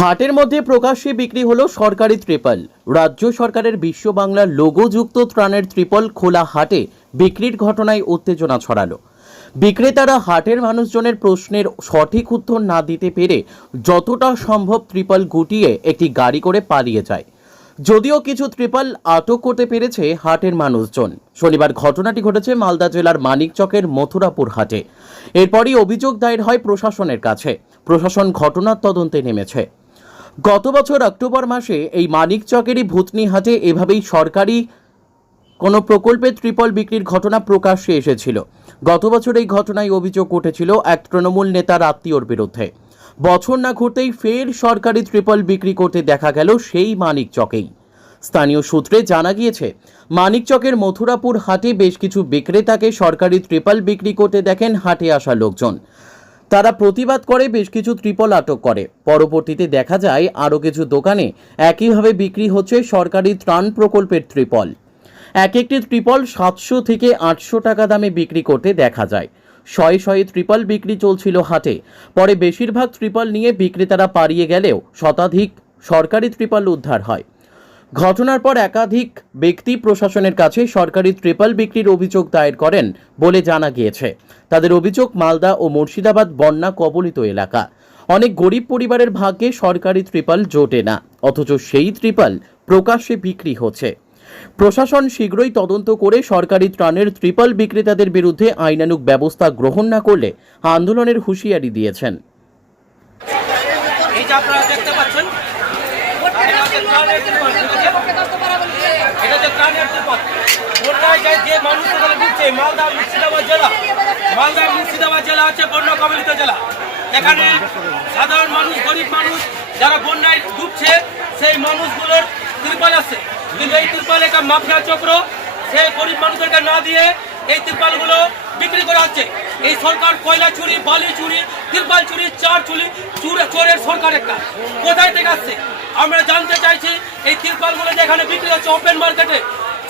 হাটের মধ্যে প্রকাশ্যে বিক্রি হলো সরকারি ত্রিপল। রাজ্য সরকারের বিশ্ব বাংলার লোগোযুক্ত ত্রাণের ত্রিপল খোলা হাটে বিক্রির ঘটনায় উত্তেজনা ছড়ালো। বিক্রেতারা হাটের মানুষজনের প্রশ্নের সঠিক উত্তর না দিতে পেরে যতটা সম্ভব ত্রিপল গুটিয়ে একটি গাড়ি করে পালিয়ে যায়। যদিও কিছু ত্রিপল আটক করতে পেরেছে হাটের মানুষজন। শনিবার ঘটনাটি ঘটেছে মালদা জেলার মানিকচকের মথুরাপুর হাটে। এরপরই অভিযোগ দায়ের হয় প্রশাসনের কাছে। প্রশাসন ঘটনার তদন্তে নেমেছে। গত বছর অক্টোবর মাসে এই মানিকচকেরই ভূতনি হাটে এভাবেই সরকারি কোনো প্রকল্পে ত্রিপল বিক্রির ঘটনা প্রকাশ্যে এসেছিল। গত বছর এই ঘটনায় অভিযোগ উঠেছিল এক তৃণমূল নেতার আত্মীয়র বিরুদ্ধে। বছর না ঘুরতেই ফের সরকারি ত্রিপল বিক্রি করতে দেখা গেল সেই মানিকচকেই স্থানীয় সূত্রে জানা গিয়েছে মানিকচকের মথুরাপুর হাটে বেশ কিছু বিক্রেতাকে সরকারি ত্রিপল বিক্রি করতে দেখেন হাটে আসা লোকজন। তারা প্রতিবাদ করে বেশ কিছু ত্রিপল আটক করে। পরবর্তীতে দেখা যায় আরও কিছু দোকানে একইভাবে বিক্রি হচ্ছে সরকারি ত্রাণ প্রকল্পের ত্রিপল। এক একটি ত্রিপল সাতশো থেকে আটশো টাকা দামে বিক্রি করতে দেখা যায়। শয়ে শয়ে ত্রিপল বিক্রি চলছিল হাটে। পরে বেশিরভাগ ত্রিপল নিয়ে বিক্রেতারা পালিয়ে গেলেও শতাধিক সরকারি ত্রিপল উদ্ধার হয়। ঘটনার পর একাধিক ব্যক্তি প্রশাসনের কাছে সরকারি ত্রিপল বিক্রির অভিযোগ দায়ের করেন বলে জানা গিয়েছে। তাদের অভিযোগ মালদা ও মুর্শিদাবাদ বন্যা কবলিত এলাকা। অনেক গরিব পরিবারের ভাগ্যে সরকারি ত্রিপল জোটে না, অথচ সেই ত্রিপল প্রকাশ্যে বিক্রি হচ্ছে। প্রশাসন শীঘ্রই তদন্ত করে সরকারি ত্রাণের ত্রিপল বিক্রেতাদের বিরুদ্ধে আইনানুগ ব্যবস্থা গ্রহণ না করলে আন্দোলনের হুঁশিয়ারি দিয়েছেন এই যে আপনারা দেখতে পাচ্ছেন বন্যায় যে- মানুষ এখানে ঢুকছে, মালদা মুর্শিদাবাদ জেলা মালদা মুর্শিদাবাদ জেলা হচ্ছে বন্যা কবলিত জেলা এখানে সাধারণ মানুষ গরিব মানুষ যারা বন্যায় ডুবছে সেই মানুষগুলোর ত্রিপাল আছে কিন্তু এই ত্রিপাল একটা মাফিয়া চক্র সেই গরিব মানুষদেরকে না দিয়ে এই ত্রিপালগুলো বিক্রি করা হচ্ছে এই সরকার কয়লা চুরি বালি চুরি ত্রিপাল চুরি চার চুরি চুরে চোরের সরকার একটা। কোথায় থেকে আসছে? আমরা জানতে চাইছি এই ত্রিপালগুলো যেখানে বিক্রি হচ্ছে ওপেন মার্কেটে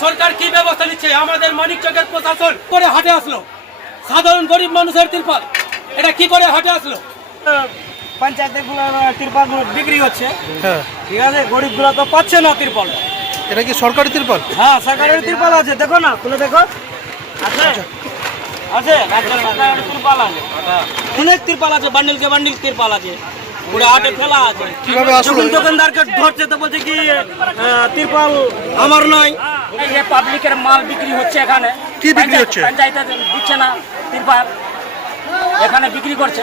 সরকার কি ব্যবস্থা নিচ্ছে? আমাদের মানিক চকের প্রশাসন করে হাটে আসলো। সাধারণ গরিব মানুষের ত্রিপাল এটা কি করে হাটে আসলো? পঞ্চায়েতেরগুলো তিরপাল বিক্রি হচ্ছে। হ্যাঁ। ঠিক আছে? গরিবগুলো তো পাচ্ছে না তিরপাল। এটা কি সরকারি তিরপাল? হ্যাঁ সরকারের তিরপাল আছে। দেখো না খুলে দেখো। আছে আছে? তিরপাল আছে। অনেক তিরপাল আছে বান্ডিলকে বান্ডিল তিরপাল আছে। পুরো হাটে ফেলা আছে। কীভাবে আসলো? যখন দোকানদারকে ধরছে তো বলছে কি তিরপাল আমার নয়। এই যে পাবলিকের মাল বিক্রি হচ্ছে এখানে। কি বিক্রি হচ্ছে? পঞ্চায়েতে দিচ্ছে না তিরপাল এখানে বিক্রি করছে।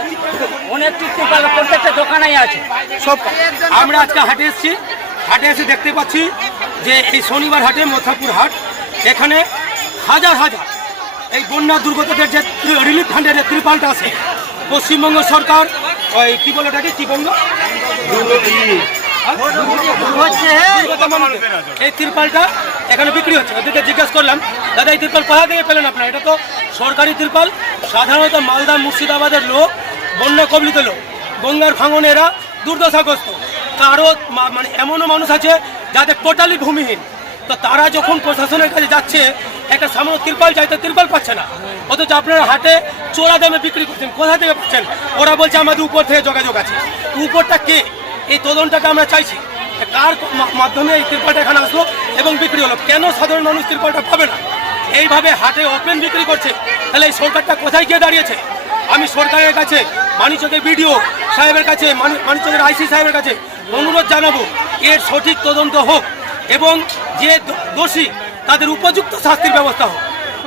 তিরপাল প্রত্যেকটা দোকানেই আছে। সব আমরা আজকে হাটে এসেছি। হাটে এসে দেখতে পাচ্ছি যে এই শনিবার হাটে মথাপুর হাট। এখানে হাজার হাজার এই বন্যা দুর্গতদের যে রিলিফ ফান্ডের যে ত্রিপালটা আছে, পশ্চিমবঙ্গ সরকার, ওই কি বলে ওটাকে? কি বঙ্গ। এই তিরপালটা এখানে বিক্রি হচ্ছে। ওদেরকে জিজ্ঞেস করলাম, দাদা, এই তিরপাল কোথা থেকে পেলেন আপনারা? এটা তো সরকারি তিরপাল, সাধারণত মালদা, মুর্শিদাবাদের লোক, বন্যা কবলিত লোক। গঙ্গার ভাঙনে এরা দুর্দশাগ্রস্ত। কারও মানে এমনও মানুষ আছে যাদের টোটালি ভূমিহীন। তো তারা যখন প্রশাসনের কাছে যাচ্ছে একটা সামান্য তিরপাল চাইতে তিরপাল পাচ্ছে না। অথচ আপনারা হাটে চোরা দামে বিক্রি করছেন, কোথা থেকে পাচ্ছেন? ওরা বলছে আমাদের উপর থেকে যোগাযোগ আছে। উপরটা কে? এই তদন্তটা আমরা চাইছি। কার মাধ্যমে এই তিরপালটা এখানে আসলো এবং বিক্রি হলো? কেন সাধারণ মানুষ তিরপালটা পাবে না? এইভাবে হাটে ওপেন বিক্রি করছে। তাহলে এই সরকারটা কোথায় গিয়ে দাঁড়িয়েছে? আমি সরকারের কাছে, মানিচকের বিডিও সাহেবের কাছে, মানি- মানিচকের আইসি সাহেবের কাছে অনুরোধ জানাব। এর সঠিক তদন্ত হোক এবং যে দোষী তাদের উপযুক্ত শাস্তির ব্যবস্থা হোক।